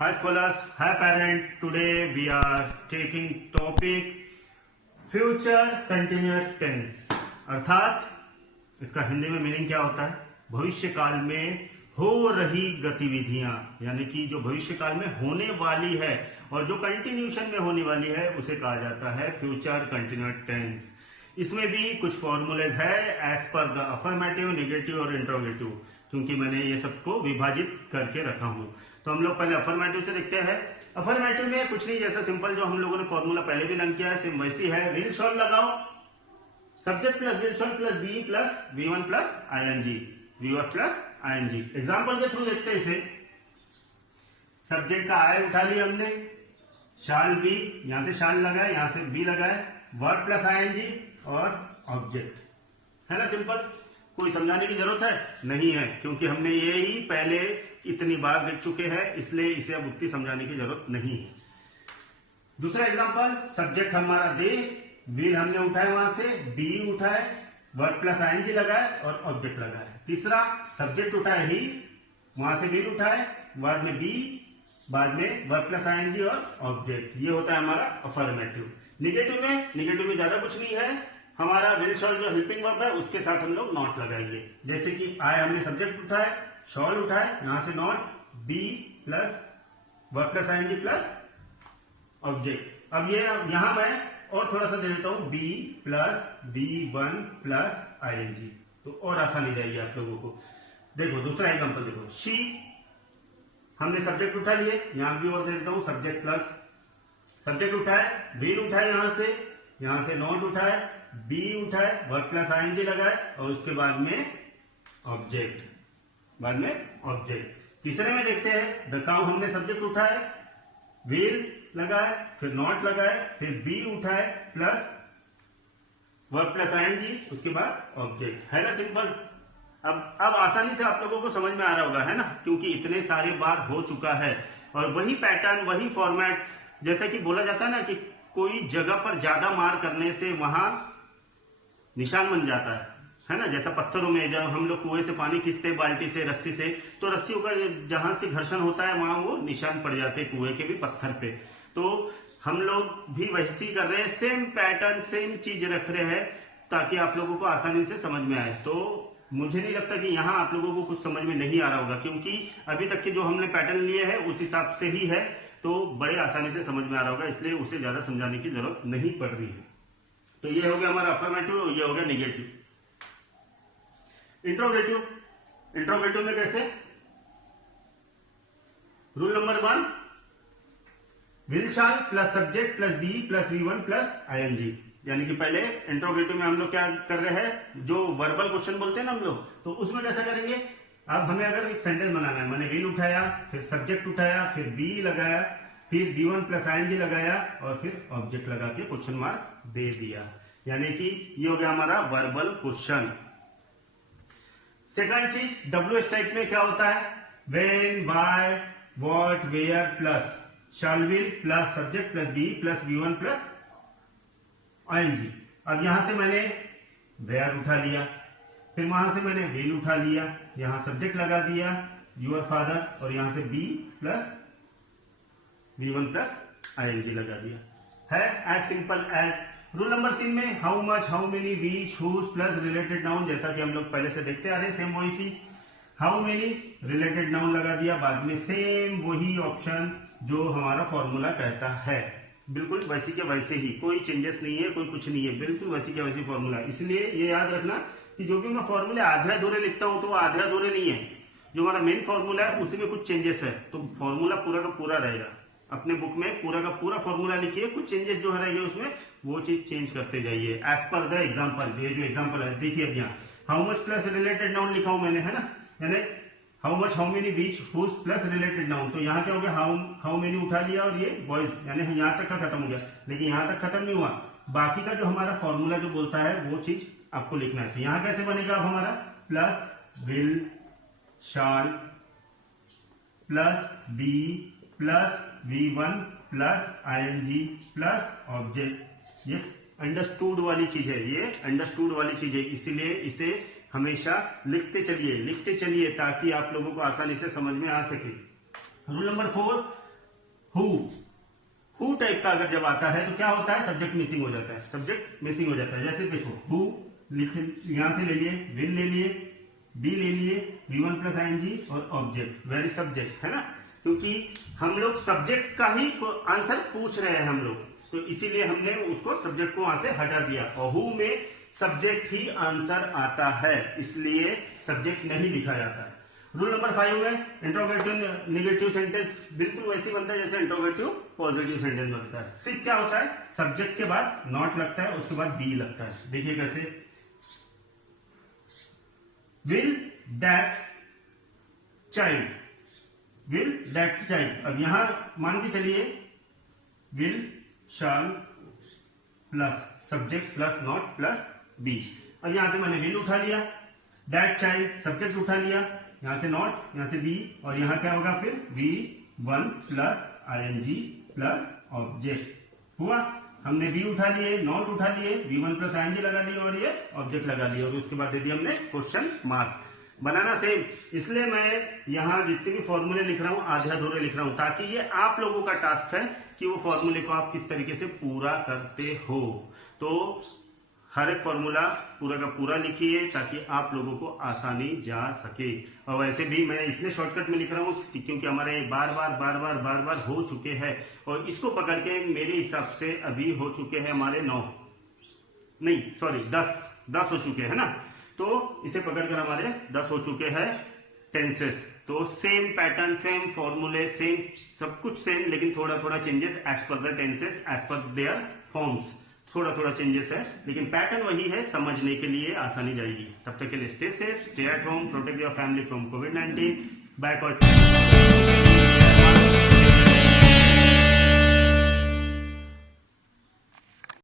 Hi scholars, hi parent. Today we are taking topic future continuous tense. अर्थात इसका हिंदी में meaning क्या होता है? भविष्य काल में हो रही गतिविधियां, यानी कि जो भविष्य काल में होने वाली है और जो कंटिन्यूशन में होने वाली है उसे कहा जाता है फ्यूचर कंटिन्यूस टेंस। इसमें भी कुछ फॉर्मूलेज है as per the affirmative, negative और इंट्रोगेटिव, क्योंकि मैंने ये सबको विभाजित करके रखा हूं। तो हम लोग पहले अफर्मेटिव से देखते हैं। अफर्मेटिव में कुछ नहीं, जैसा सिंपल जो हम लोगों ने फॉर्मूला पहले भी लर्न किया है सेम वैसी है। विल शॉल लगाओ, subject plus will shall plus be plus V1 plus ING, V1 plus ING. Example के थ्रू देखते हैं इसे। सब्जेक्ट का आई उठा लिया हमने, शाल बी, यहां से शाल लगाए, यहां से बी लगाए, वर्ब प्लस आईएनजी और ऑब्जेक्ट। है ना सिंपल? कोई समझाने की जरूरत है? नहीं है, क्योंकि हमने ये ही पहले इतनी बार देख चुके हैं, इसलिए इसे अब उतनी समझाने की जरूरत नहीं है। दूसरा एग्जांपल, सब्जेक्ट हमारा दे, विल हमने उठाए, वहां से बी उठाए, वर्ब प्लस आईएनजी लगाए और ऑब्जेक्ट लगाए। तीसरा, सब्जेक्ट उठाए ही, वहां से विल उठाए, बाद में बी, बाद में वर्ब प्लस आईएनजी और ऑब्जेक्ट। ये होता है हमारा अफर्मेटिव। निगेटिव में ज्यादा कुछ नहीं है। हमारा विल शॉल जो हेल्पिंग वर्ब है उसके साथ हम लोग नॉट लगाएंगे। जैसे कि आई हमने सब्जेक्ट उठाए, शॉल उठाए, यहां से not, be plus verb plus ING plus object. अब ये यहां मैं और थोड़ा सा दे देता हूं, B plus V1 plus ING, तो और आसानी जाएगी आप लोगों को। देखो दूसरा एग्जांपल देखो, शी हमने सब्जेक्ट उठा लिए, यहां भी और दे देता हूं, सब्जेक्ट प्लस सब्जेक्ट उठाए, विल उठाए, यहां से नॉट उठाए, बी उठाए, वर्ब प्लस आईएनजी लगाए और उसके बाद में ऑब्जेक्ट, तीसरे में देखते हैं, द काउ हमने सब्जेक्ट उठाए, विल लगाए, फिर नॉट लगाए, फिर बी उठाए प्लस वर्ब प्लस आईएनजी, उसके बाद ऑब्जेक्ट। है ना सिंपल? अब आसानी से आप लोगों को समझ में आ रहा होगा, है ना, क्योंकि इतने सारे बार हो चुका है और वही पैटर्न, वही फॉर्मेट। जैसा कि बोला जाता है ना कि कोई जगह पर ज्यादा मार करने से वहां निशान बन जाता है ना। जैसा पत्थरों में जब हम लोग कुएं से पानी खींचते हैं बाल्टी से, रस्सी से, तो रस्सियों का जहां से घर्षण होता है वहां वो निशान पड़ जाते हैं कुएं के भी पत्थर पे। तो हम लोग भी वैसे ही कर रहे हैं, सेम पैटर्न, सेम चीज रख रहे हैं ताकि आप लोगों को आसानी से समझ में आए। तो मुझे नहीं लगता कि यहाँ आप लोगों को कुछ समझ में नहीं आ रहा होगा, क्योंकि अभी तक के जो हमने पैटर्न लिए हैं उस हिसाब से ही है, तो बड़े आसानी से समझ में आ रहा होगा, इसलिए उसे ज्यादा समझाने की जरूरत नहीं पड़ रही है। तो ये हो गया हमारा अफर्मेटिव, ये हो गया निगेटिव। इंट्रोगेटिव में कैसे? Rule number 1, will shall plus subject plus be plus V1 plus ING. यानी कि पहले इंट्रोगेटिव में हम लोग क्या कर रहे हैं, जो वर्बल क्वेश्चन बोलते हैं ना हम लोग, तो उसमें कैसा करेंगे। अब हमें अगर एक सेंटेंस बनाना है, मैंने विल उठाया, फिर सब्जेक्ट उठाया, फिर बी लगाया, फिर V1 प्लस आईएनजी लगाया और फिर ऑब्जेक्ट लगा के क्वेश्चन मार्क दे दिया। यानी कि ये हो गया हमारा वर्बल क्वेश्चन। सेकंड चीज, WH टाइप में क्या होता है, when, why, what, where plus shall will plus subject plus be plus V1 plus ING. अब यहां से मैंने वेयर उठा लिया, फिर वहां से मैंने विल उठा लिया, यहां सब्जेक्ट लगा दिया योर फादर, और यहां से B plus V1 plus ING लगा दिया। है as simple as. Rule number 3 में how much, how many, which, whose plus related noun, जैसा कि हम लोग पहले से देखते आ रहे हैं, सेम वही सी। हाउ मेनी रिलेटेड नाउन लगा दिया, बाद में सेम वही ऑप्शन जो हमारा फॉर्मूला कहता है, बिल्कुल वैसी के वैसे ही, कोई चेंजेस नहीं है, कोई कुछ नहीं है, बिल्कुल वैसी के वैसी फॉर्मूला। इसलिए ये याद रखना कि जो भी मैं फॉर्मूले आधे अधूरे लिखता हूं तो वो आधे अधूरे नहीं है। जो हमारा मेन फॉर्मूला है उसी में कुछ चेंजेस है, तो फॉर्मूला पूरा का पूरा रहेगा। अपने बुक में पूरा का पूरा फॉर्मूला लिखिए, कुछ चेंजेस जो रहेंगे उसमें वो चीज चेंज करते जाइए एज पर द एग्जांपल। ये जो एग्जांपल है देखिए, अब यहाँ how much plus related noun लिखा हूं मैंने, है ना, यानी how much, how many, which, whose plus related noun. तो यहाँ क्या हो गया, हाउ मेनी उठा लिया और ये बॉयज, यानी यहाँ तक का खत्म हो गया। लेकिन यहाँ तक खत्म नहीं हुआ, बाकी का जो हमारा फॉर्मूला जो बोलता है वो चीज आपको लिखना है। तो यहाँ कैसे बनेगा अब हमारा, plus will shall plus be plus V1 plus ING plus object. ये अंडरस्टूड वाली चीज है, ये अंडरस्टूड वाली चीज है, इसीलिए इसे हमेशा लिखते चलिए ताकि आप लोगों को आसानी से समझ में आ सके। रूल नंबर 4, हु टाइप का अगर जब आता है तो क्या होता है, सब्जेक्ट मिसिंग हो जाता है, सब्जेक्ट मिसिंग हो जाता है। जैसे देखो हु यहां से ले लिए, विल ले लिए, बी ले लिए, V1 प्लस ing और ऑब्जेक्ट, वेरी सब्जेक्ट है ना, क्योंकि हम लोग सब्जेक्ट का ही आंसर पूछ रहे हैं हम लोग, तो इसीलिए हमने उसको सब्जेक्ट को वहां से हटा दिया। और हु में सब्जेक्ट ही आंसर आता है, इसलिए सब्जेक्ट नहीं लिखा जाता है। रूल नंबर 5 है इंट्रोगेटिव नेगेटिव सेंटेंस बिल्कुल वैसे बनता है जैसे इंट्रोगेटिव पॉजिटिव सेंटेंस बनता है। सिर्फ क्या होता है, सब्जेक्ट के बाद नॉट लगता है, उसके बाद बी लगता है। देखिए कैसे, will that child, will that child. अब यहां मान के चलिए will shall plus subject plus not plus be. अब यहां से मैंने विल उठा लिया, दैट चाइल्ड सब्जेक्ट उठा लिया, यहां से नॉट, यहां से बी, और यहां क्या होगा फिर V1 plus ing plus object हुआ। हमने बी उठा लिए, नॉट उठा लिए, V1 प्लस ing लगा लिए और ये ऑब्जेक्ट लगा लिया, और उसके बाद दे दिया हमने क्वेश्चन मार्क। बनाना सेम, इसलिए मैं यहां जितने भी फॉर्मूले लिख रहा हूं आधे अधूरे लिख रहा हूं, ताकि ये आप लोगों का टास्क है कि वो फॉर्मूले को आप किस तरीके से पूरा करते हो। तो हर एक फॉर्मूला पूरा का पूरा लिखिए ताकि आप लोगों को आसानी जा सके। और वैसे भी मैं इसलिए शॉर्टकट में लिख रहा हूं क्योंकि हमारे बार बार हो चुके हैं, और इसको पकड़ के मेरे हिसाब से अभी हो चुके हैं हमारे 10 हो चुके हैं ना। तो इसे पकड़कर हमारे 10 हो चुके हैं टेंसेस। तो सेम पैटर्न, सेम फॉर्मूले, सेम सब कुछ सेम, लेकिन थोड़ा थोड़ा changes as per the tenses, as per their forms, थोड़ा थोड़ा चेंजेस है, लेकिन पैटर्न वही है। समझने के लिए आसानी जाएगी। तब तक के लिए stay safe, stay at home, protect your family from कोविड-19। बाय।